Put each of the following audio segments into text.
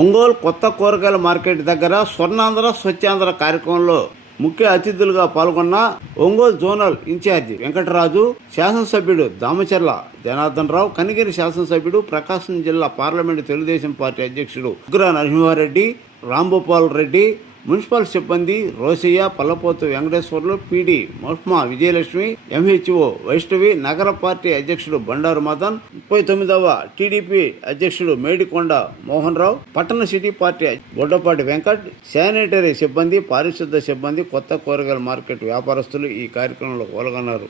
ఒంగోలు కొత్త కూరగాయల మార్కెట్ దగ్గర స్వర్ణాంధ్ర స్వచ్ఛాంధ్ర కార్యక్రమంలో ముఖ్య అతిథులుగా పాల్గొన్న ఒంగోలు జోనల్ ఇన్ఛార్జి వెంకటరాజు, శాసనసభ్యుడు దామచర్ల జనార్దన్ రావు, కనిగిరి శాసనసభ్యుడు, ప్రకాశం జిల్లా పార్లమెంటు తెలుగుదేశం పార్టీ అధ్యక్షుడు ఉగ్ర నరసింహారెడ్డి, రాంభూపాల్ రెడ్డి, మున్సిపల్ సిబ్బంది రోసయ్య, పల్లపోతు వెంకటేశ్వర్లు, పీడీ మహ్మా విజయలక్ష్మి, ఎంహెచ్ఓ వైష్ణవి, నగర పార్టీ అధ్యక్షుడు బండారు మదన్, 39వ టీడీపీ అధ్యక్షుడు మేడికొండ మోహన్ రావు, పట్టణ city party Gottipati Venkat, sanitary సిబ్బంది, పారిశుద్ధ సిబ్బంది, కొత్త కూరగాయల మార్కెట్ వ్యాపారస్తులు ఈ కార్యక్రమంలో పాల్గొన్నారు.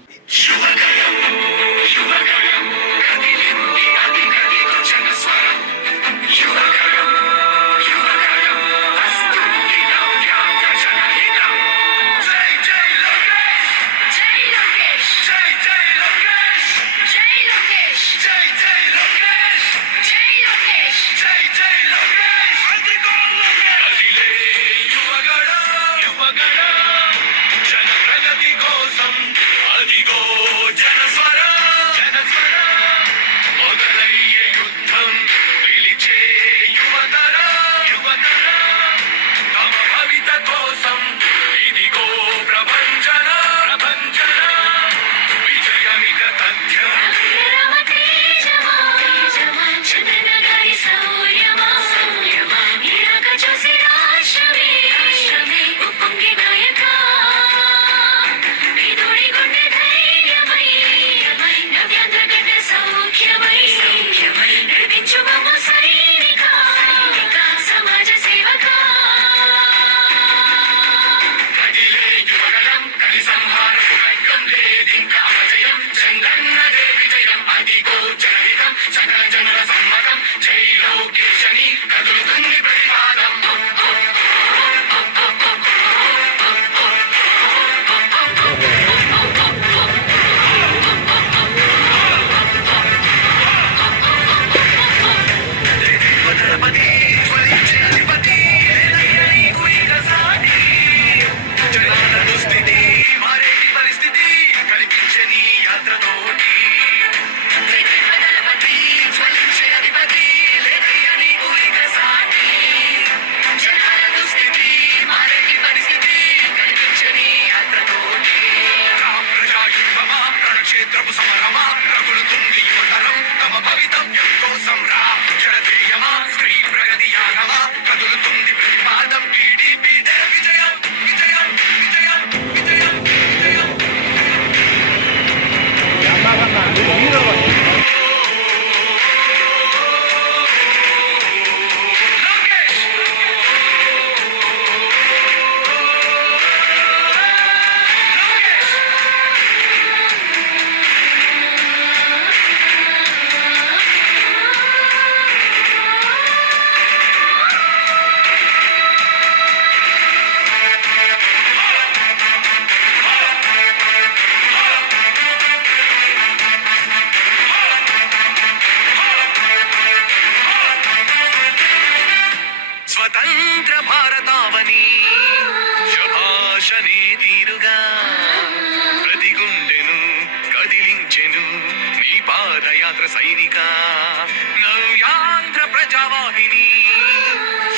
స్వతంత్ర భారతావని శభాషనే తీరుగా ప్రతి గుండెను కదిలించెను నీ పాదయాత్ర సైనిక. నవ్యాంధ్ర ప్రజావాహిని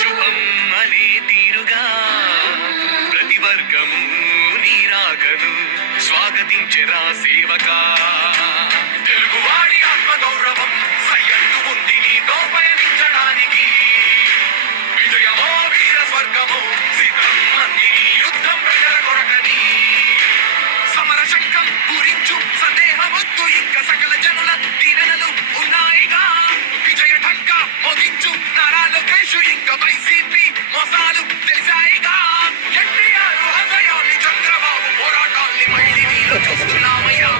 శుభం అనే తీరుగా ప్రతి వర్గము నీ రాకను స్వాగతించెరా సేవకా. తెలుగువాడి ఆత్మగౌరవం సయ్యద్దు ఉంది నీతో పయనించడానికి. విజయమో వీర స్వర్గమో సిద్ధం అన్ని యుద్ధం ప్రజల కొరకని. సమర శంఖం పూరించు సందేహమొద్దు ఇంకా సకల జనుల దీవెనలు ఉన్నాయిగా. విజయ ఢంకా మోగించు నారా లోకేష్ ఇంకా వైసీపీ మోసాలు తెలిసాయిగా. ఎన్టీఆర్ ఆశయాల్ని చంద్రబాబు పోరాటాల్ని మళ్ళీ నీలో చూస్తున్నామయ్యా.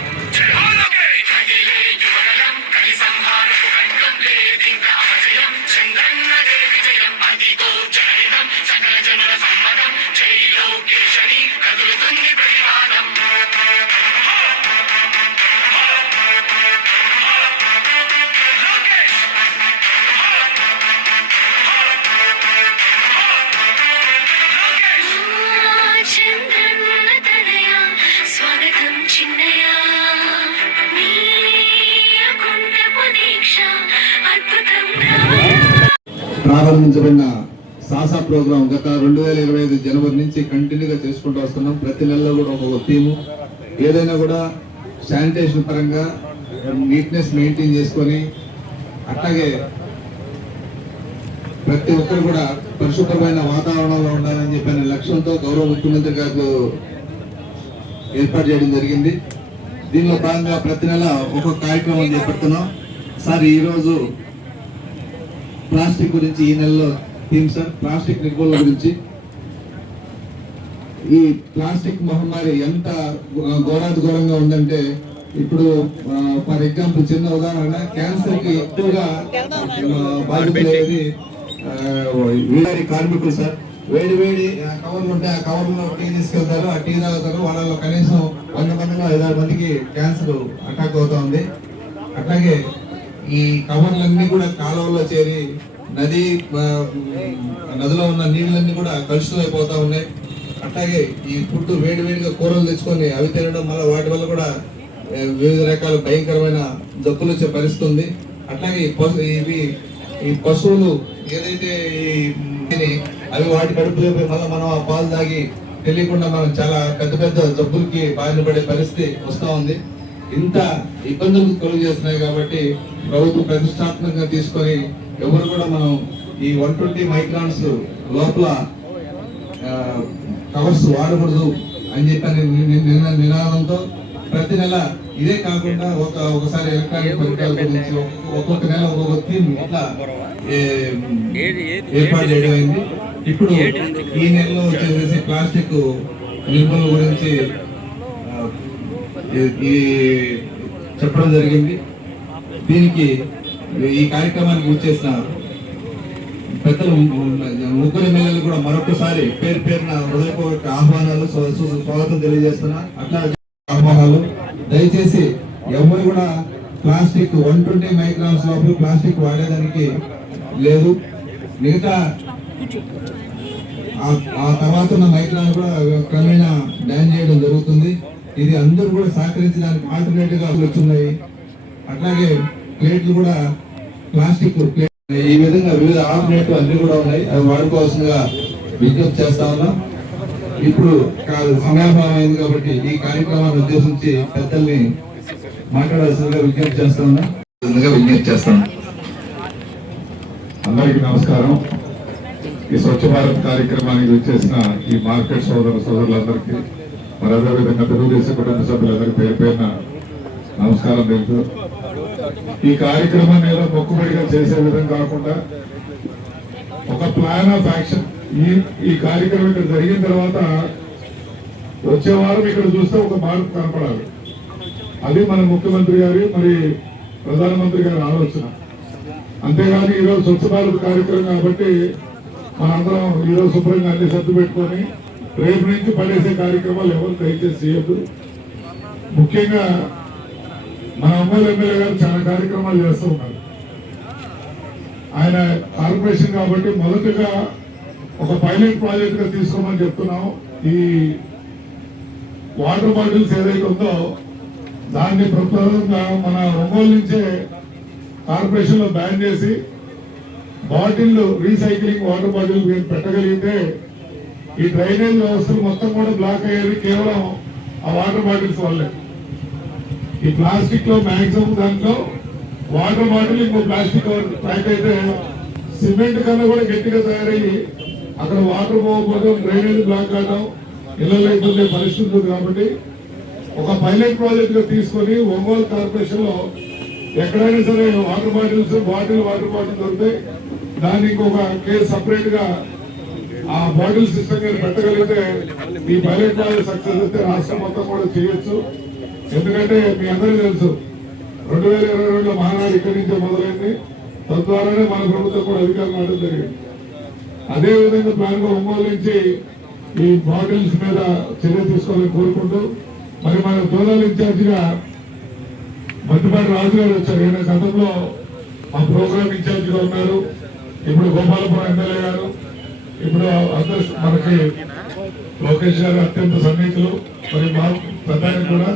ప్రారంభించబడిన సాసా ప్రోగ్రాం గత 2025 జనవరి నుంచి కంటిన్యూగా చేసుకుంటూ వస్తున్నాం. ప్రతి నెలలో కూడా ఒక్కొక్క థీము, ఏదైనా కూడా శానిటేషన్ పరంగా నీట్నెస్ మెయింటైన్ చేసుకొని, అట్లాగే ప్రతి ఒక్కరు కూడా పరిశుభ్రమైన వాతావరణంలో ఉండాలని చెప్పిన లక్ష్యంతో గౌరవ ముఖ్యమంత్రి గారు ఏర్పాటు చేయడం జరిగింది. దీనిలో భాగంగా ప్రతి నెల ఒక్కొక్క కార్యక్రమం చేపడుతున్నాం. సార్ ఈరోజు ప్లాస్టిక్ గురించి ఈ నెలలో థీమ్ సార్ ప్లాస్టిక్ నిర్మూలన గురించి. ఈ ప్లాస్టిక్ మహమ్మారి ఎంత ఘోరంగా ఉందంటే, ఇప్పుడు ఫర్ ఎగ్జాంపుల్ చిన్న ఉదాహరణ, క్యాన్సర్ కి ఎక్కువగా బాధితులయ్యేది వీరి కార్మికులు సార్. వేడి కవర్లు ఉంటే ఆ కవర్లో టీ తీసుకెళ్తారు, ఆ టీ తాగుతారు. వాళ్ళలో కనీసం 100 మందిలో 5-6 మందికి క్యాన్సర్ అటాక్ అవుతా ఉంది. అట్లాగే ఈ కవర్లన్నీ కూడా కాలువల్లో చేరి నదిలో ఉన్న నీళ్ళన్నీ కూడా కలుషితం అయిపోతా ఉన్నాయి. అట్లాగే ఈ ఫుడ్ వేడిగా కూరలు తెచ్చుకొని అవి తినడం వల్ల వాటి వల్ల కూడా వివిధ రకాల భయంకరమైన జబ్బులు వచ్చే పరిస్థితి ఉంది. అట్లాగే ఈ పశువులు ఏదైతే అవి వాటి కడుపులో మళ్ళీ మనం ఆ పాలు తాగి తెలియకుండా మనం చాలా పెద్ద జబ్బులకి బారిన పడే పరిస్థితి వస్తూ ఉంది. ఇంత ఇబ్బందులు కలుగు చేస్తున్నాయి కాబట్టి ప్రభుత్వం ప్రతిష్టాత్మకంగా తీసుకొని ఎవరు కూడా మనం ఈ 120 మైక్రాన్స్ లోపల కవర్స్ వాడకూడదు అని చెప్పి నినాదంతో ప్రతి నెల ఇదే కాకుండా ఒకసారి ఎలక్ట్రానిక్ పరికరాల గురించి ఒక్కొక్క నెల ఒక్కొక్క థీమ్ ఇట్లా ఏర్పాటు చేయడం అయింది. ఇప్పుడు ఈ నెలలో వచ్చేసి ప్లాస్టిక్ నిర్మూలన గురించి చెప్పడం జరిగింది. దీనికి ఈ కార్యక్రమానికి వచ్చేసిన పెద్దలు ముగ్గురు ఎమ్మెల్యేలు కూడా మరొకసారి పేరున హృదయపూర్వక ఆహ్వానాలు స్వాగతం తెలియజేస్తున్నా. అట్లా ఆహ్వానాలు దయచేసి ఎవరు కూడా ప్లాస్టిక్ 120 మైక్రాన్స్ లోపల ప్లాస్టిక్ వాడేదానికి లేదు. మిగతా ఆ తర్వాత ఉన్న మైక్రాన్ కూడా క్రమేణా బ్యాన్ చేయడం జరుగుతుంది. ఇది అందరూ కూడా సహకరించడానికి ఆల్టర్నేటివ్ గా వచ్చున్నాయి. అట్లాగే ప్లేట్లు కూడా ప్లాస్టిక్ ప్లేట్, ఈ విధంగా వివిధ ఆల్టర్నేటివ్ అన్ని కూడా ఉన్నాయి. అవి వాడుకోవాల్సిందిగా విజ్ఞప్తి చేస్తా ఉన్నాం. ఇప్పుడు సమయాభావం అయింది కాబట్టి ఈ కార్యక్రమాన్ని ఉద్దేశించి పెద్దల్ని మాట్లాడాల్సిందిగా విజ్ఞప్తి చేస్తా ఉన్నాం. అందరికీ నమస్కారం. ఈ స్వచ్ఛ భారత్ కార్యక్రమానికి వచ్చేసిన ఈ మార్కెట్ సోదరులందరికీ, మరి అదేవిధంగా తెలుగుదేశం కుటుంబ సభ్యులందరికీ పేరున నమస్కారం తెలుసు. ఈ కార్యక్రమాన్ని ఏదో మొక్కుబడిగా చేసే విధంగా కాకుండా ఒక ప్లాన్ ఆఫ్ యాక్షన్. ఈ కార్యక్రమం ఇక్కడ జరిగిన తర్వాత వచ్చే వారం ఇక్కడ చూస్తే ఒక మార్పు కనపడాలి. అది మన ముఖ్యమంత్రి గారి మరి ప్రధానమంత్రి గారి ఆలోచన. అంతేగాని ఈరోజు స్వచ్ఛ భారత్ కార్యక్రమం కాబట్టి మనందరం ఈరోజు శుభ్రంగా అన్ని సర్దు పెట్టుకొని రేపు నుంచి పడేసే కార్యక్రమాలు ఎవరు దయచేసి చేయొద్దు. ముఖ్యంగా మన ఎమ్మెల్యే గారు చాలా కార్యక్రమాలు చేస్తూ ఉన్నారు. ఆయన కార్పొరేషన్ కాబట్టి మొదటగా ఒక పైలట్ ప్రాజెక్ట్ గా తీసుకోమని చెప్తున్నాం. ఈ వాటర్ బాటిల్స్ ఏదైతే ఉందో దాన్ని ప్రప్రదంగా మన ఒంగోలు నుంచే కార్పొరేషన్ లో బ్యాన్ చేసి బాటిల్ రీసైక్లింగ్ వాటర్ బాటిల్ పెట్టగలిగితే ఈ డ్రైనేజ్ వ్యవస్థలు మొత్తం కూడా బ్లాక్ అయ్యేది కేవలం ఆ వాటర్ బాటిల్స్ వల్లే. ఈ ప్లాస్టిక్ లో మాక్సిమం దాంట్లో వాటర్ బాటిల్ ఇంకో ప్లాస్టిక్ ప్యాక్ అయితే సిమెంట్ కన్నా కూడా గట్టిగా తయారయ్యి అక్కడ వాటర్ పోకపోతే డ్రైనేజ్ బ్లాక్ కావడం ఇళ్లలో ఇబ్బంది పరిస్థితి ఉంది. కాబట్టి ఒక పైలట్ ప్రాజెక్ట్ గా తీసుకొని ఒంగోలు కార్పొరేషన్ లో ఎక్కడైనా సరే వాటర్ బాటిల్స్ వాటర్ బాటిల్ దొరుకుతాయి, దాన్ని ఇంకొక కేసు సపరేట్ గా ఆ బాటిల్ సిస్టమ్ గా పెట్టగలిగితే ఈ పైలట్ ప్రాజెక్ట్ సక్సెస్ అయితే రాష్ట్రం మొత్తం కూడా చేయొచ్చు. ఎందుకంటే మీ అందరికీ తెలుసు 2022లో మహానాడు ఇక్కడి నుంచే మొదలైంది. తద్వారానే మన ప్రభుత్వం కూడా అధికారం రావడం జరిగింది. అదే విధంగా ప్లాన్ గా ఒంగోలు నుంచి ఈ బాటిల్స్ మీద చర్య తీసుకోవాలని కోరుకుంటూ, మరి మన జోనల్ ఇన్ఛార్జ్ గా మధ్యపాటి రాజు గారు వచ్చారు. ఈయన గతంలో ఆ ప్రోగ్రామ్ ఇన్ఛార్జ్ గా ఉన్నారు. ఇప్పుడు గోపాలపురం ఎమ్మెల్యే గారు, ఇప్పుడు మనకి లోకేష్ గారు అత్యంత సన్నిహితులు. మరి మా ప్రధాని కూడా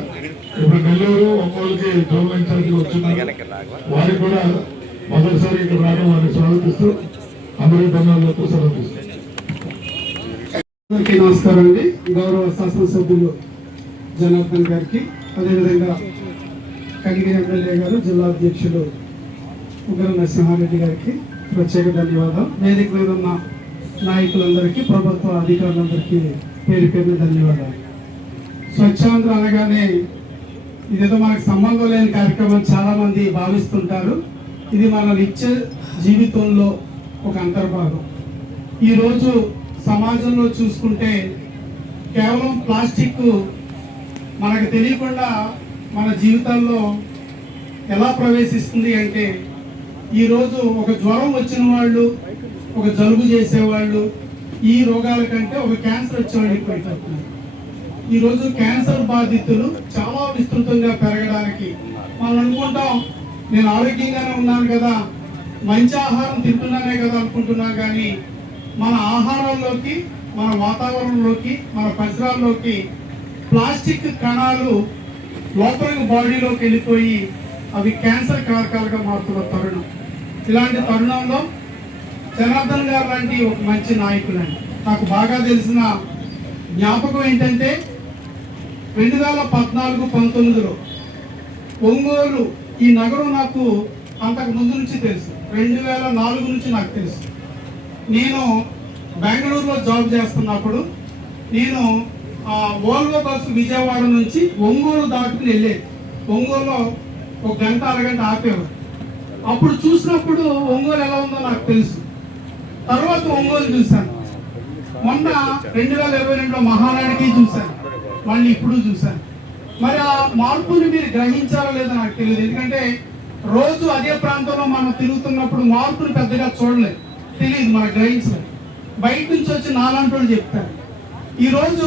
ఇప్పుడు నెల్లూరు ఒంగోలుకి జోనల్ ఇన్ఛార్జ్ గా వచ్చిన్నారు. వారికి కూడా మొదటిసారి ఇక్కడ రావడం వారిని స్వాగతిస్తూ అందరి ధన్యవాదాలతో సెలవు తీసుకుంటాను. అందరికీ నమస్కారం అండి. గౌరవ శాసనసభ్యులు జనార్దన్ గారికి, అదేవిధంగా కనిగిరి ఎమ్మెల్యే గారు, జిల్లా అధ్యక్షులు ఉగ్ర నరసింహారెడ్డి గారికి ప్రత్యేక ధన్యవాదాలు. వేదిక మీద ఉన్న నాయకులందరికీ, ప్రభుత్వ అధికారులందరికీ పేరు పేరు ధన్యవాదాలు. స్వచ్ఛాంధ్ర అనగానే ఇదేదో మనకు సంబంధం లేని కార్యక్రమం చాలా మంది భావిస్తుంటారు. ఇది మన నిత్య జీవితంలో ఒక అంతర్భాగం. ఈరోజు సమాజంలో చూసుకుంటే కేవలం ప్లాస్టిక్ మనకు తెలియకుండా మన జీవితాల్లో ఎలా ప్రవేశిస్తుంది అంటే, ఈరోజు ఒక జ్వరం వచ్చిన వాళ్ళు, ఒక జలుబు చేసేవాళ్ళు, ఈ రోగాల కంటే ఒక క్యాన్సర్ వచ్చేవాళ్ళు ఎక్కువైపోతున్నారు. ఈరోజు క్యాన్సర్ బాధితులు చాలా విస్తృతంగా పెరగడానికి మనం అనుకుంటాం, నేను ఆరోగ్యంగానే ఉన్నాను కదా, మంచి ఆహారం తింటున్నానే కదా అనుకుంటున్నాం. కానీ మన ఆహారంలోకి, మన వాతావరణంలోకి, మన పరిసరాల్లోకి ప్లాస్టిక్ కణాలు లోపలికి బాడీలోకి వెళ్ళిపోయి అవి క్యాన్సర్ కారకాలుగా మారుతున్న తరుణం. ఇలాంటి తరుణంలో జనార్దన్ గారు లాంటి ఒక మంచి నాయకులండి. నాకు బాగా తెలిసిన జ్ఞాపకం ఏంటంటే 2014-19లో ఒంగోలు ఈ నగరం నాకు అంతకు ముందు నుంచి తెలుసు. 2004 నుంచి నాకు తెలుసు. నేను బెంగళూరులో జాబ్ చేస్తున్నప్పుడు నేను ఓల్వో బస్సు విజయవాడ నుంచి ఒంగోలు దాటుకుని వెళ్ళేది. ఒంగోలులో ఒక గంట అరగంట ఆపేవారు. అప్పుడు చూసినప్పుడు ఒంగోలు ఎలా ఉందో నాకు తెలుసు. తర్వాత ఒంగోలు చూశాను. మొన్న 2022లో మహానాడికి చూశాను, మళ్ళీ ఇప్పుడు చూశాను. మరి ఆ మార్పుని మీరు గ్రహించారో లేదో నాకు తెలియదు. ఎందుకంటే రోజు అదే ప్రాంతంలో మనం తిరుగుతున్నప్పుడు మార్పుని పెద్దగా చూడలేదు, తెలియదు, మనకు గ్రహించలేదు. బయట నుంచి వచ్చి నాలాంటి వాళ్ళు చెప్తారు. ఈరోజు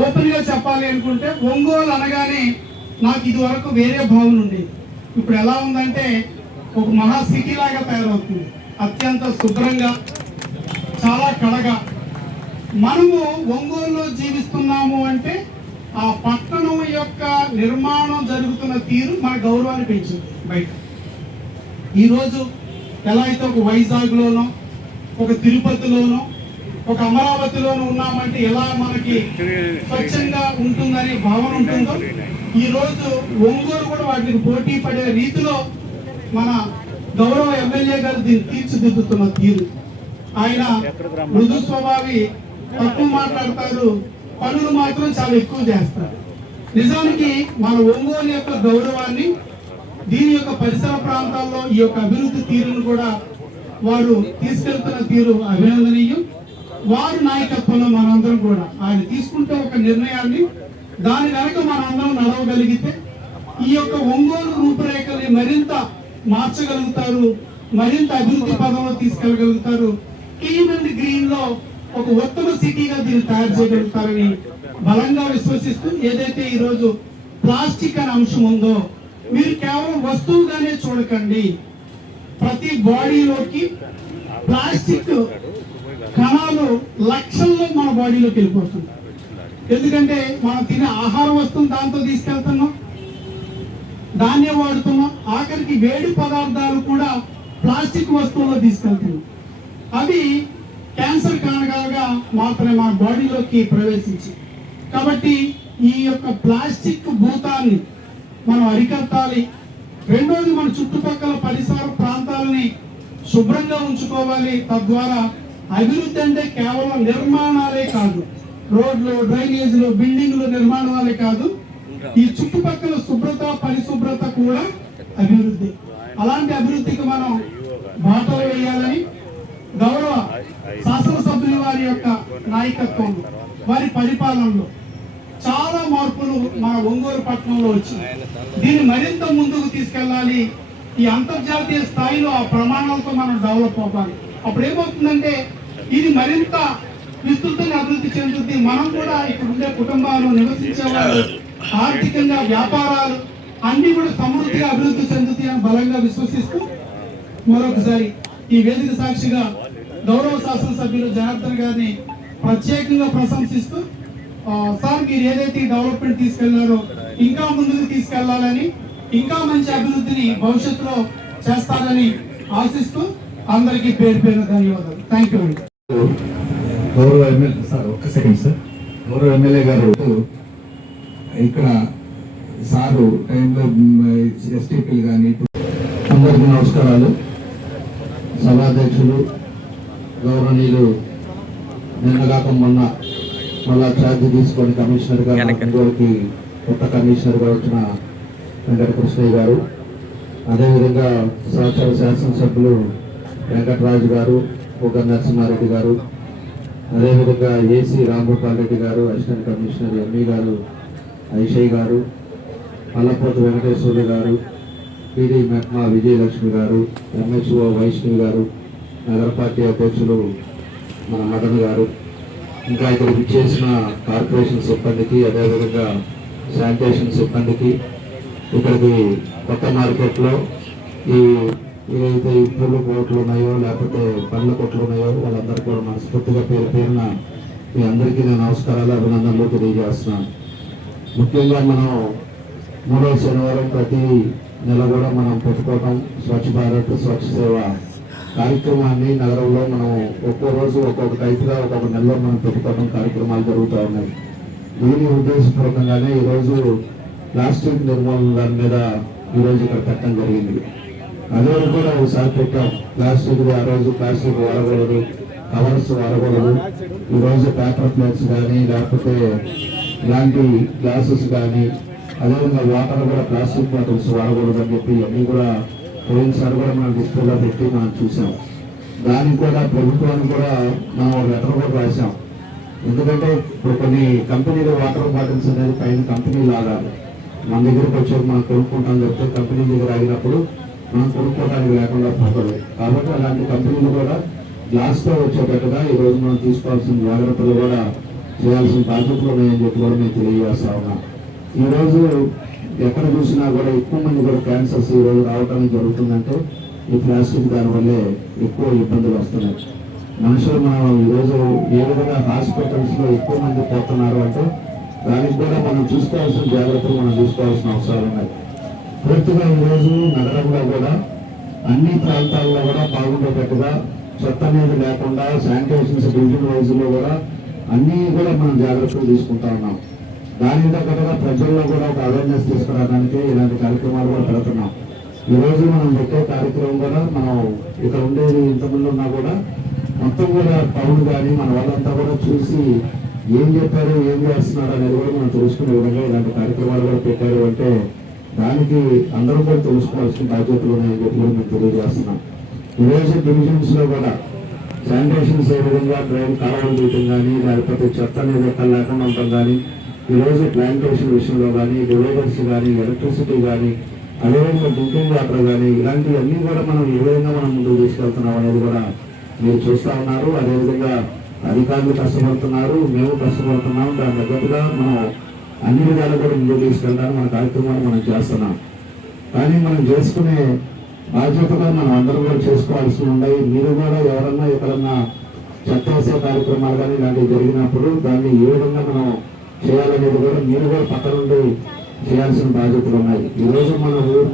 ఓపెన్గా చెప్పాలి అనుకుంటే ఒంగోలు అనగానే నాకు ఇది వరకు వేరే భావన ఉండేది. ఇప్పుడు ఎలా ఉందంటే ఒక మహా సిటీ లాగా తయారవుతుంది. అత్యంత శుభ్రంగా, చాలా కళగా. మనము ఒంగోలులో జీవిస్తున్నాము అంటే ఆ పట్టణం యొక్క నిర్మాణం జరుగుతున్న తీరు మన గౌరవాన్ని పెంచింది. బయట ఈరోజు ఎలా అయితే ఒక వైజాగ్లోనో, ఒక తిరుపతిలోనో, ఒక అమరావతిలోనూ ఉన్నామంటే ఎలా మనకి స్వచ్ఛంగా ఉంటుందనే భావన ఉంటుందో, ఈరోజు ఒంగోలు కూడా వాటికి పోటీ పడే రీతిలో మన గౌరవ ఎమ్మెల్యే గారు దీన్ని తీర్చిదిద్దుతున్న తీరు. ఆయన మృదు స్వభావి, తక్కువ మాట్లాడతారు, పనులు మాత్రం చాలా ఎక్కువ చేస్తారు. నిజానికి మన ఒంగోలు యొక్క గౌరవాన్ని, దీని యొక్క పరిసర ప్రాంతాల్లో ఈ యొక్క అభివృద్ధి తీరును కూడా వారు తీసుకెళ్తున్న తీరు అభినందనీయం. వారి నాయకత్వంలో మనందరం కూడా ఆయన తీసుకుంటే ఒక నిర్ణయాన్ని, దాని వెనక మనందరం నడవగలిగితే ఈ యొక్క ఒంగోలు రూపురేఖల్ని మరింత మార్చగలుగుతారు, మరింత అభివృద్ధి పదంలో తీసుకెళ్ళగలుగుతారు. క్లీన్ అండ్ గ్రీన్ లో ఒక ఉత్తమ సిటీగా దీన్ని తయారు చేయగలుగుతారని బలంగా విశ్వసిస్తూ, ఏదైతే ఈరోజు ప్లాస్టిక్ అనే అంశం ఉందో మీరు కేవలం వస్తువుగానే చూడకండి. ప్రతి బాడీలోకి ప్లాస్టిక్ కణాలు లక్షల్లో మన బాడీలోకి వెళ్ళిపోతుంది. ఎందుకంటే మనం తినే ఆహార వస్తువును దాంతో తీసుకెళ్తున్నాం, దాన్నే వాడుతున్నాం. ఆఖరికి వేడి పదార్థాలు కూడా ప్లాస్టిక్ వస్తువుల్లో తీసుకెళ్తున్నాం. అవి క్యాన్సర్ కారణాలుగా మాత్రమే మన బాడీలోకి ప్రవేశించి, కాబట్టి ఈ యొక్క ప్లాస్టిక్ భూతాన్ని మనం అరికట్టాలి. రెండోది, మన చుట్టుపక్కల పరిసర ప్రాంతాలని శుభ్రంగా ఉంచుకోవాలి. తద్వారా అభివృద్ధి అంటే కేవలం నిర్మాణాలే కాదు, రోడ్లు, డ్రైనేజీలు, బిల్డింగ్లు నిర్మాణాలే కాదు, ఈ చుట్టుపక్కల శుభ్రత, పరిశుభ్రత కూడా అభివృద్ధి. అలాంటి అభివృద్ధికి మనం బాటలు వేయాలని గౌరవ శాసనసభ్యుల వారి యొక్క నాయకత్వంలో, వారి పరిపాలనలో చాలా మార్పులు మన ఒంగోలు పట్టణంలో వచ్చింది. దీన్ని మరింత ముందుకు తీసుకెళ్ళాలి. ఈ అంతర్జాతీయ స్థాయిలో ఆ ప్రమాణాలతో మనం డెవలప్ అవ్వాలి. అప్పుడు ఏమవుతుందంటే ఇది మరింత విస్తృతంగా అభివృద్ధి చెందుతుంది. మనం కూడా ఇక్కడ ఉండే కుటుంబాలు, నివసించే వాళ్ళు, ఆర్థికంగా వ్యాపారాలు అన్ని కూడా సమృద్ధిగా అభివృద్ధి చెందుతాయి అని బలంగా విశ్వసిస్తూ, మరొకసారి ఈ వేదిక సాక్షిగా గౌరవ శాసనసభ్యులు జనార్దన్ గారిని ప్రత్యేకంగా ప్రశంసిస్తూ, సార్ మీరు ఏదైతే డెవలప్మెంట్ తీసుకెళ్లారో ఇంకా ముందుకు తీసుకెళ్లాలని, ఇంకా మంచి అభివృద్ధిని భవిష్యత్తులో చేస్తారని ఆశిస్తూ అందరికీ పేరు పేరు ధన్యవాదాలు. థ్యాంక్ యూ అండి. గౌరవ ఎమ్మెల్యే సార్ ఒక్క సెకండ్ సార్. గౌరవ ఎమ్మెల్యే గారు ఇక్కడ సారు టైంలో ఎస్టీపీలు కానీ అందరికీ నమస్కారాలు. సభాధ్యక్షులు గౌరవనీయులు నిన్నగాక మొన్న మళ్ళా ఛార్జ్ తీసుకొని కమిషనర్గా ఒంగోలుకి కొత్త కమిషనర్గా వచ్చిన వెంకటకృష్ణయ్య గారు, అదేవిధంగా సహచర శాసనసభ్యులు వెంకటరాజు గారు, ఒక నరసింహారెడ్డి గారు, అదేవిధంగా ఏసీ రాంగోపాల్ రెడ్డి గారు, అసిస్టెంట్ కమిషనర్ ఎంఈ గారు ఐషయ్ గారు, అల్లపోతు వెంకటేశ్వర గారు, పీడీ మెట్మా విజయలక్ష్మి గారు, ఎంహెచ్ఓ వైష్ణవి గారు, నగర పార్టీ అధ్యక్షులు మన మదన్ గారు, ఇంకా ఇక్కడ విచ్చేసిన కార్పొరేషన్ సిబ్బందికి, అదేవిధంగా శానిటేషన్ సిబ్బందికి, ఇక్కడికి కొత్త మార్కెట్లో ఏదైతే ఈ పూల కోట్లు ఉన్నాయో లేకపోతే పండ్ల కొట్లు ఉన్నాయో వాళ్ళందరికీ కూడా మనస్ఫూర్తిగా పేరు పేరున మీ అందరికీ నేను నమస్కారాలు, అభినందనలు తెలియజేస్తున్నాను. ముఖ్యంగా మనం 3వ శనివారం ప్రతి నెల కూడా మనం పెట్టుకోవటం స్వచ్ఛ భారత్ స్వచ్ఛ సేవ కార్యక్రమాన్ని నగరంలో మనం ఒక్కో రోజు ఒక్కొక్క టైప్గా ఒక్కొక్క నెలలో మనం పెట్టుకోవడం కార్యక్రమాలు జరుగుతూ ఉన్నాయి. దీని ఉద్దేశపూర్వకంగానే ఈరోజు ప్లాస్టిక్ నిర్మూలన దాని మీద ఈరోజు ఇక్కడ పెట్టడం జరిగింది. అదే కూడా ఒకసారి పెట్టాం ప్లాస్టిక్. ఆ రోజు ప్లాస్టిక్ వాడకూడదు, కవర్స్ వాడకూడదు. ఈరోజు పేపర్ ప్లేట్స్ కానీ లేకపోతే ఇలాంటి గ్లాసెస్ కానీ, అదేవిధంగా వాటర్ కూడా ప్లాస్టిక్ బాటిల్స్ వాడకూడదు అని చెప్పి అన్నీ కూడా పోయినసారి కూడా మనం డిస్ప్లేలో పెట్టి మనం చూసాం. దానికి కూడా ప్రభుత్వానికి కూడా మనం లెటర్ కూడా రాసాం. ఎందుకంటే ఇప్పుడు కొన్ని కంపెనీలు వాటర్ బాటిల్స్ అనేది పైన కంపెనీ లాగాలి, మన దగ్గరకు వచ్చేది మనం కొనుక్కుంటాం చెప్తే కంపెనీ దగ్గర ఆగినప్పుడు మనం కొనుక్కోవడానికి లేకుండా పోతుంది. కాబట్టి అలాంటి కంపెనీలు కూడా గ్లాస్తో వచ్చేటట్టుగా ఈరోజు మనం తీసుకోవాల్సిన జాగ్రత్తలు కూడా చేయాల్సిన బాధ్యతలు ఉన్నాయని చెప్పి కూడా మేము తెలియజేస్తా ఉన్నాం. ఈరోజు ఎక్కడ చూసినా కూడా ఎక్కువ మంది కూడా క్యాన్సర్స్ ఈరోజు రావటం జరుగుతుందంటే ఈ ప్లాస్టిక్ దానివల్లే ఎక్కువ ఇబ్బందులు వస్తున్నాయి. మనుషులు మనం ఈరోజు ఏ విధంగా హాస్పిటల్స్లో ఎక్కువ మంది పోతున్నారు అంటే దానికి కూడా మనం చూసుకోవాల్సిన జాగ్రత్తలు మనం తీసుకోవాల్సిన అవసరాలు ఉన్నాయి. పూర్తిగా ఈరోజు నగరంలో కూడా అన్ని ప్రాంతాల్లో కూడా బాగుండేటట్టుగా చెత్త అనేది లేకుండా శానిటేషన్స్ డివిజన్ వైజ్లో కూడా అన్నీ కూడా మనం జాగ్రత్తలు తీసుకుంటా ఉన్నాం. దానికి తగ్గట్టుగా ప్రజల్లో కూడా ఒక అవేర్నెస్ తీసుకురావడానికి ఇలాంటి కార్యక్రమాలు కూడా పెడుతున్నాం. ఈరోజు మనం పెట్టే కార్యక్రమం కూడా మనం ఇక్కడ ఉండేది ఇంతమంది ఉన్నా కూడా మొత్తం కూడా టౌన్ కానీ మన వాళ్ళంతా కూడా చూసి ఏం చెప్పారు ఏం చేస్తున్నారు అనేది కూడా మనం తెలుసుకునే విధంగా ఇలాంటి కార్యక్రమాలు కూడా పెట్టారు అంటే దానికి అందరూ కూడా తెలుసుకోవాల్సిన బాధ్యతలు ఉన్నాయని చెప్పి కూడా మేము తెలియజేస్తున్నాం. ఈరోజు డివిజన్స్ లో కూడా శానిటేషన్స్ ఏ విధంగా డ్రైన్ కాలువలు తీయటం కానీ లేకపోతే చెత్త అనేది ఎక్కడ లేకుండా ఉండటం కానీ, ఈరోజు ప్లాంటేషన్ విషయంలో కానీ డివైడర్స్ కానీ ఎలక్ట్రిసిటీ కానీ అదేవిధంగా డ్రింకింగ్ వాటర్ కానీ ఇలాంటివన్నీ కూడా మనం ఏ విధంగా మనం ముందుకు తీసుకెళ్తున్నాం అనేది కూడా మీరు చూస్తూ ఉన్నారు. అదేవిధంగా అధికారులు కష్టపడుతున్నారు, మేము కష్టపడుతున్నాం. దాని తగ్గట్టుగా మనం అన్ని విధాలు కూడా ముందుకు తీసుకెళ్ళడానికి మన కార్యక్రమాలు మనం చేస్తున్నాం. కానీ మనం చేసుకునే బాధ్యతగా మనం అందరం కూడా చేసుకోవాల్సి ఉన్నాయి. మీరు కూడా ఎవరన్నా ఎక్కడన్నా చెత్త వేసే కార్యక్రమాలు కానీ ఇలాంటివి జరిగినప్పుడు దాన్ని ఏ విధంగా మనం చేయాలనేది కూడా మీరు కూడా పక్క నుండి చేయాల్సిన బాధ్యతలు ఉన్నాయి. ఈరోజు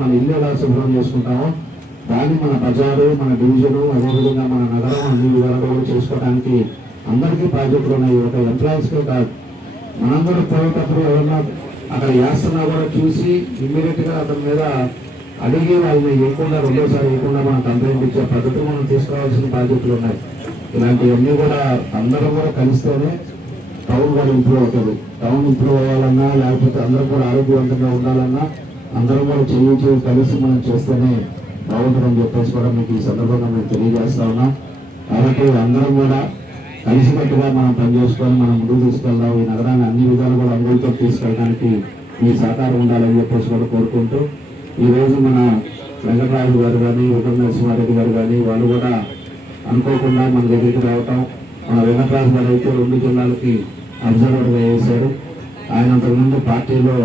మన ఇల్లు ఎలా శుభ్రం చేసుకుంటామో దాన్ని మన బజారు, మన డివిజను, అదేవిధంగా మన నగరం అన్ని విధాలుగా కూడా చేసుకోవడానికి అందరికీ బాధ్యతలు ఉన్నాయి. ఒక ఎంప్లాయీస్కే కాదు, మనందరూ పోయేటప్పుడు ఎవరన్నా అక్కడ వేస్తున్నా కూడా చూసి ఇమ్మీడియట్గా అతని మీద అడిగి వాళ్ళని వేయకుండా రెండోసారి వేయకుండా మనం కంప్లైంట్ ఇచ్చే పద్ధతి మనం తీసుకోవాల్సిన బాధ్యతలు ఉన్నాయి. ఇలాంటివన్నీ కూడా అందరం కూడా కలిస్తేనే టౌన్ కూడా ఇంప్రూవ్ అవుతుంది. టౌన్ ఇంప్రూవ్ అవ్వాలన్నా లేకపోతే అందరూ కూడా ఆరోగ్యవంతంగా ఉండాలన్నా అందరం కూడా చేయి కలిసి మనం చేస్తేనే బాగుంటుందని చెప్పేసి కూడా మీకు ఈ సందర్భంగా మేము తెలియజేస్తా ఉన్నాం. కాబట్టి అందరం కూడా కలిసికట్టుగా మనం పనిచేసుకొని మనం ముందుకు తీసుకెళ్దాం. ఈ నగరాన్ని అన్ని విధాలు కూడా అమలుతో తీసుకెళ్ళడానికి మీ సహకారం ఉండాలని చెప్పేసి కూడా కోరుకుంటూ ఈరోజు మన వెంకటరాజు గారు కానీ ఉదయ నరసింహారెడ్డి గారు కానీ వాళ్ళు కూడా అనుకోకుండా మన దగ్గరికి రావటం. మన వెంకటరాజు గారు అయితే 2 జిల్లాలకి అబ్జర్వర్గా వేశారు. ఆయన అంతకుముందు పార్టీలో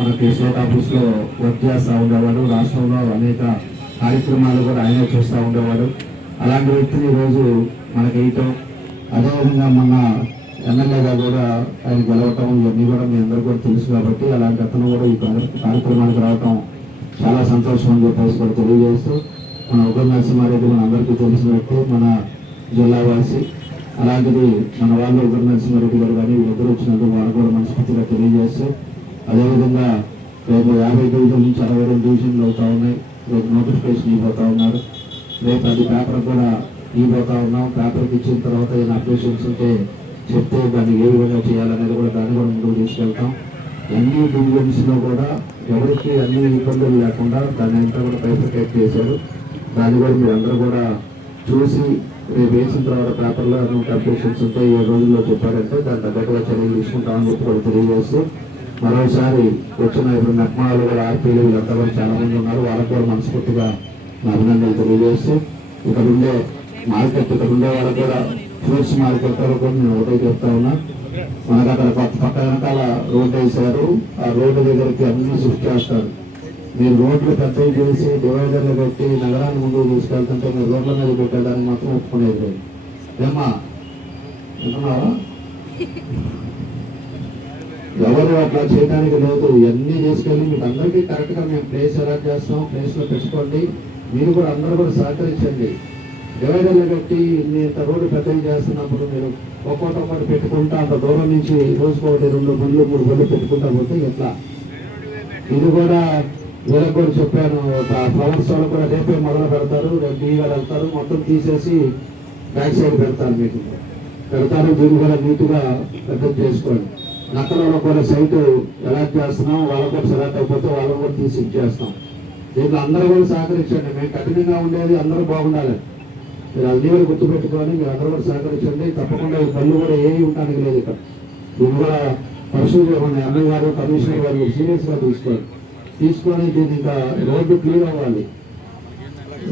మనకి స్టేట్ ఆఫీస్లో వర్క్ చేస్తూ ఉండేవాడు. రాష్ట్రంలో అనేక కార్యక్రమాలు కూడా ఆయనే చూస్తూ ఉండేవాడు. అలాంటి వ్యక్తిని ఈరోజు మనకి వేయటం, అదేవిధంగా మన ఎమ్మెల్యేగా కూడా ఆయన గెలవటం ఇవన్నీ కూడా మీ అందరూ కూడా తెలుసు. కాబట్టి అలాంటి అతను కూడా ఈ కార్యక్రమానికి రావటం చాలా సంతోషం అని చెప్పేసి కూడా తెలియజేస్తూ మన ఉగ్ర నరసింహారెడ్డి మన అందరికీ తెలిసినట్టు మన జిల్లావాసి. అలాంటిది మన వాళ్ళు ఉగ్ర నరసింహారెడ్డి గారు కానీ వీళ్ళిద్దరు వచ్చినందుకు వాళ్ళు కూడా మనస్ఫూర్తిగా తెలియజేస్తూ, అదేవిధంగా రేపు 50 డివిజన్ నుంచి 62 డివిజన్లు అవుతా ఉన్నాయి. రేపు నోటిఫికేషన్ ఇవ్వబోతా ఉన్నారు. రేపు అది పేపర్ కూడా ఇవ్వబోతా ఉన్నాం. పేపర్కి ఇచ్చిన తర్వాత ఏదైనా అప్డేషన్స్ ఉంటే చెప్తే దాన్ని ఏ విధంగా చేయాలనేది కూడా దాన్ని కూడా ముందుకు తీసుకెళ్తాం. అన్ని డివిజన్స్లో కూడా ఎవరికి అన్ని ఇబ్బందులు లేకుండా దాన్ని అంతా కూడా బైఫర్కేట్ చేశారు. దాన్ని కూడా మీరు అందరూ కూడా చూసి రేపు వేసిన తర్వాత పేపర్లో అన్ని అప్డేషన్స్ ఉంటే 7 రోజుల్లో చెప్పారంటే దాని తగ్గట్టుగా చర్యలు తీసుకుంటామని చెప్పి కూడా తెలియజేస్తూ, మరోసారి వచ్చిన ఇప్పుడు మెట్మాలు కూడా ఆర్పీలు వీళ్ళంతా కూడా చాలా మంది ఉన్నారు. వాళ్ళకు కూడా మనస్ఫూర్తిగా నా అభినందనలు తెలియజేస్తూ, ఇక్కడ ఉండే మార్కెట్ ఇక్కడ ఉండే వాళ్ళకు కూడా ఫ్రూట్స్ మార్కెట్ వరకు నేను ఒకటే చెప్తా ఉన్నా. మనకు అక్కడ పక్క వెనకాల రోడ్డు వేశారు. ఆ రోడ్డు దగ్గరికి అన్ని షిఫ్ట్ చేస్తారు. మీరు రోడ్లు పెద్దవి చేసి డివైడర్లు పెట్టి నగరాన్ని ముందుకు తీసుకెళ్తుంటే మీరు రోడ్ల మీద పెట్టడానికి మాత్రం ఒప్పుకునేది లేదు. ఏమా వింటున్నావా? ఎవరు అట్లా చేయడానికి లేదు. ఇవన్నీ చేసుకెళ్ళి మీకు అందరికీ కరెక్ట్గా మేము ప్లేస్ అలాట్ చేస్తాం. ప్లేస్లో పెట్టుకోండి. మీరు కూడా అందరూ కూడా సహకరించండి. డివైడర్లు పెట్టి ఇంత రోడ్డు పెద్దవి చేస్తున్నప్పుడు మీరు ఒక్కొక్కటి పెట్టుకుంటా అంత దూరం నుంచి రోజుకోటి 2 బండ్లు 3 బండ్లు పెట్టుకుంటా పోతే ఎట్లా? ఇది కూడా వీళ్ళకి కూడా చెప్పాను. ఫ్లవర్స్ వాళ్ళు కూడా రేపే మొదలు పెడతారు. రేపు డీగా వెళ్తారు. మొత్తం తీసేసి బ్యాక్ సైడ్ పెడతారు. మీకు పెడతారు. దీన్ని కూడా నీట్గా పెద్ద చేసుకోండి. నక్కలలో కూడా సైట్ ఎలాట్ చేస్తున్నాం. వాళ్ళకు కూడా సెలెక్ట్ అయిపోతే వాళ్ళని కూడా తీసి ఇచ్చేస్తాం. దీంట్లో అందరూ కూడా సహకరించండి. మేము కఠినంగా ఉండేది అందరూ బాగుండాలి. మీరు అన్ని కూడా గుర్తుపెట్టుకొని మీరు అందరూ కూడా సహకరించండి. తప్పకుండా ఈ పనులు కూడా ఏమి ఉండడానికి లేదు. ఇక్కడ దీన్ని కూడా పరిశీలి చేయమని ఎమ్మెల్యే గారు కమిషనర్ గారు సీరియస్గా తీసుకొని దీన్ని ఇంకా రోడ్డు క్లియర్ అవ్వాలి.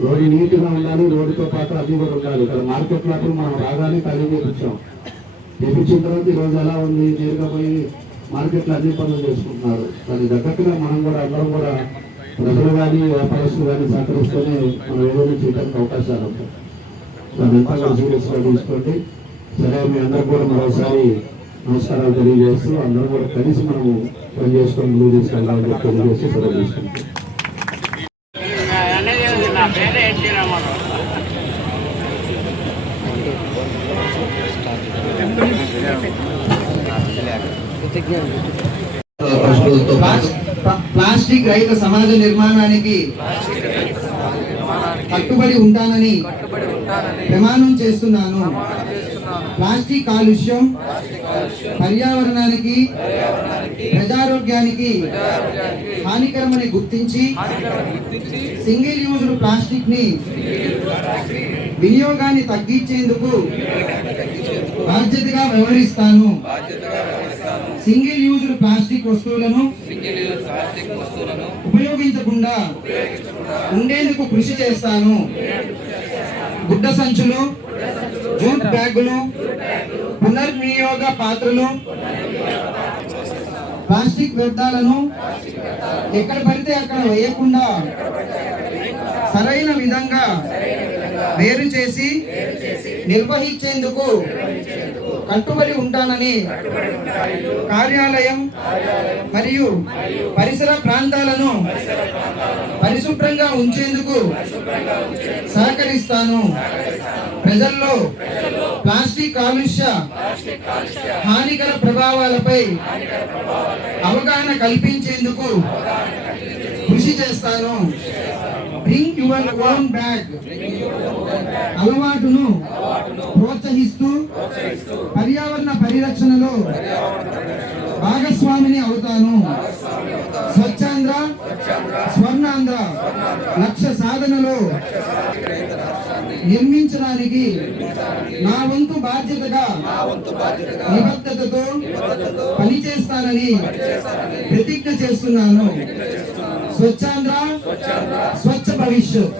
రోడ్డు నీట్గా ఉండాలి. రోడ్డుతో పాటు అన్ని కూడా ఉండాలి. ఇక్కడ మార్కెట్ లో మనం రాగానే ఖాళీ చేయించాం. చేయించిన తర్వాత ఈరోజు ఎలా ఉంది? నేరుగా పోయి మార్కెట్లో అన్ని పనులు చేసుకుంటున్నారు. దాని తగ్గట్టుగా మనం కూడా అందరం కూడా ప్రజలు కానీ వ్యాపారస్తులు కానీ సహకరిస్తూనే మనం ఏదైనా చేయడానికి అవకాశాలు ఉంటాయి. దాన్ని అంతా కూడా సీరియస్గా తీసుకోండి. సరే, మీ అందరూ కూడా మరోసారి నమస్కారాలు తెలియజేస్తూ అందరూ కూడా కలిసి మనము పని చేసుకొని ముందుకు తీసుకెళ్ళాలని చెప్పి తెలియజేసి సెలవు తీసుకుంటాం. ప్లాస్టిక్ రహిత సమాజ నిర్మాణానికి కట్టుబడి ఉంటానని ప్రమాణం చేస్తున్నాను. ప్లాస్టిక్ కాలుష్యం పర్యావరణానికి ప్రజారోగ్యానికి హానికరమని గుర్తించి సింగిల్ యూజ్డ్ ప్లాస్టిక్ ని వినియోగాన్ని తగ్గించేందుకు బాధ్యతగా వ్యవహరిస్తాను. సింగిల్ యూజ్డ్ ప్లాస్టిక్ వస్తువులను ఉపయోగించకుండా ఉండేందుకు కృషి చేస్తాను. గుడ్డ సంచులు, జూట్ బ్యాగులు, పునర్వినియోగ పాత్రలు, ప్లాస్టిక్ వ్యర్థాలను ఎక్కడ పడితే అక్కడ వేయకుండా సరైన విధంగా వేరు చేసి నిర్వహించేందుకు కట్టుబడి ఉంటానని కార్యాలయం మరియు పరిసర ప్రాంతాలను పరిశుభ్రంగా ఉంచేందుకు సహకరిస్తాను. ప్రజల్లో ప్లాస్టిక్ కాలుష్య హానికర ప్రభావాలపై అవగాహన కల్పించేందుకు కృషి చేస్తాను. బ్రింగ్ యువర్ ఓన్ బ్యాగ్ అలవాటును ప్రోత్సహిస్తూ పర్యావరణ పరిరక్షణలో భాగస్వామిని అవుతాను. స్వచ్ఛాంధ్ర స్వర్ణాంధ్ర లక్ష్య సాధనలో నిర్మించడానికి నా వంతు బాధ్యతగా నిబద్ధతతో పనిచేస్తానని ప్రతిజ్ఞ చేస్తున్నాను. స్వచ్ఛాంధ్ర స్వచ్ఛ భవిష్యత్.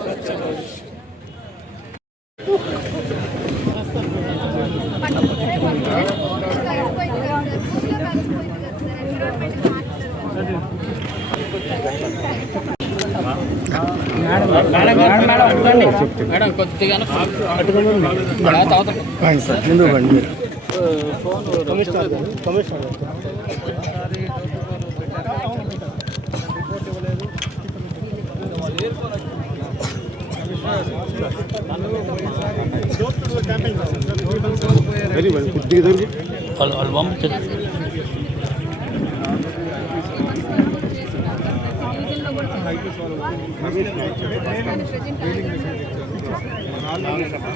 మేడం కొద్దిగా వాళ్ళు పంపించారు.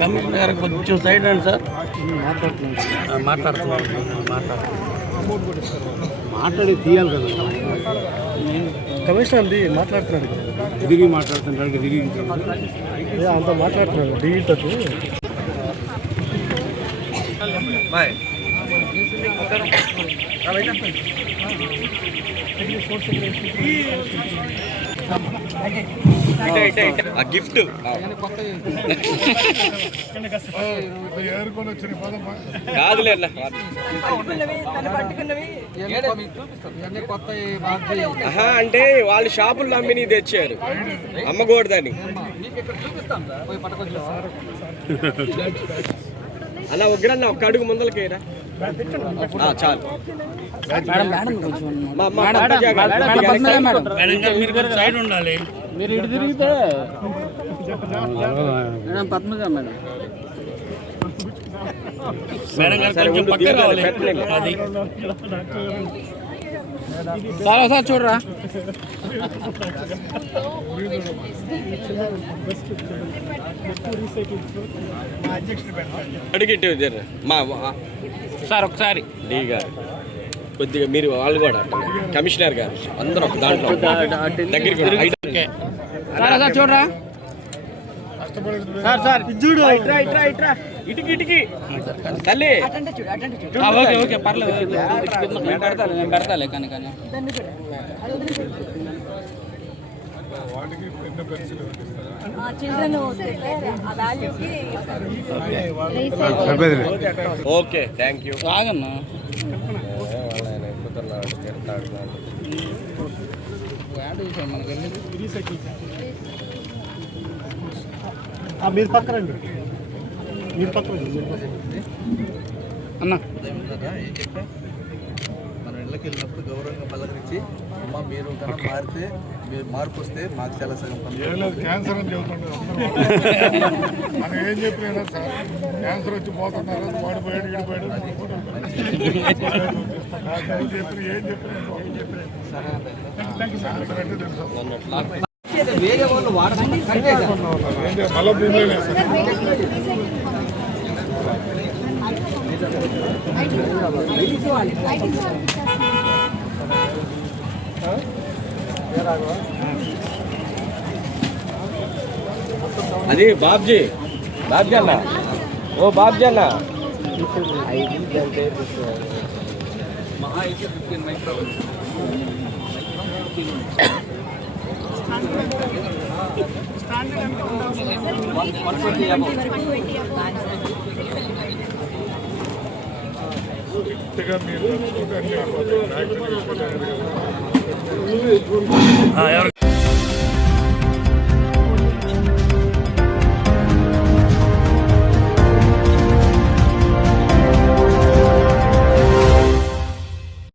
కమిషనర్ గారు కొంచెం సైడ్ అండి సార్. మాట్లాడి తీయాలి కదా. కమిషనర్ మాట్లాడుతున్నాడు, దిగి మాట్లాడుతుంటాడు, దిగి అంత మాట్లాడుతున్నాడు దిగిటట్టు. గిఫ్ట్ ఏరుకొని వచ్చిన పదమ్మా. కాదులే అంటే వాళ్ళు షాపుల్లో అమ్మిని తెచ్చారు, అమ్మకూడదని. అలా ఒక్కడన్నా ఒక్క అడుగు ముందలకేరా చాలు. సైడ్ ఉండాలి. మీరు ఇటు తిరిగితే పద్మజ మేడం గారు కొంచెం పక్క రావాలి. అది సార్ చూడరా. అడిగిట్టు మా సార్ ఒకసారి డీ గారు కొద్దిగా మీరు వాళ్ళు కూడా కమిషనర్ గారు అందరూ ఒక దాంట్లో దగ్గరికి సార్ చూడరా. సార్ చూడు ఇటుకి ఇటుకి తల్లి. ఓకే ఓకే పర్లేదు, నేను పెడతాలే. కానీ ఓకే థ్యాంక్ యూ. ఆగన్నా మీరు పక్కరండి, మీరు పక్కన అన్న. మనం ఇళ్ళకి వెళ్ళినప్పుడు గౌరవంగా పలకరించి అమ్మ మీరు కన్నా మారితే మీరు మార్పు వస్తే మాకు చాలా సగం ఏం లేదు, క్యాన్సర్ అని చెబుతుండే మనం ఏం చెప్పినా సార్, క్యాన్సర్ వచ్చి పోతున్నారు, వాడు పోయాడు ఈడు పోయాడు చెప్పిన ఏం చెప్పిన క్యాన్సర్ అంటే తెలుసు. మళ్ళీ భూమిలోనే సార్. అది బాబ్జీ అన్న, ఓ బాబ్జీ అన్న. మీరు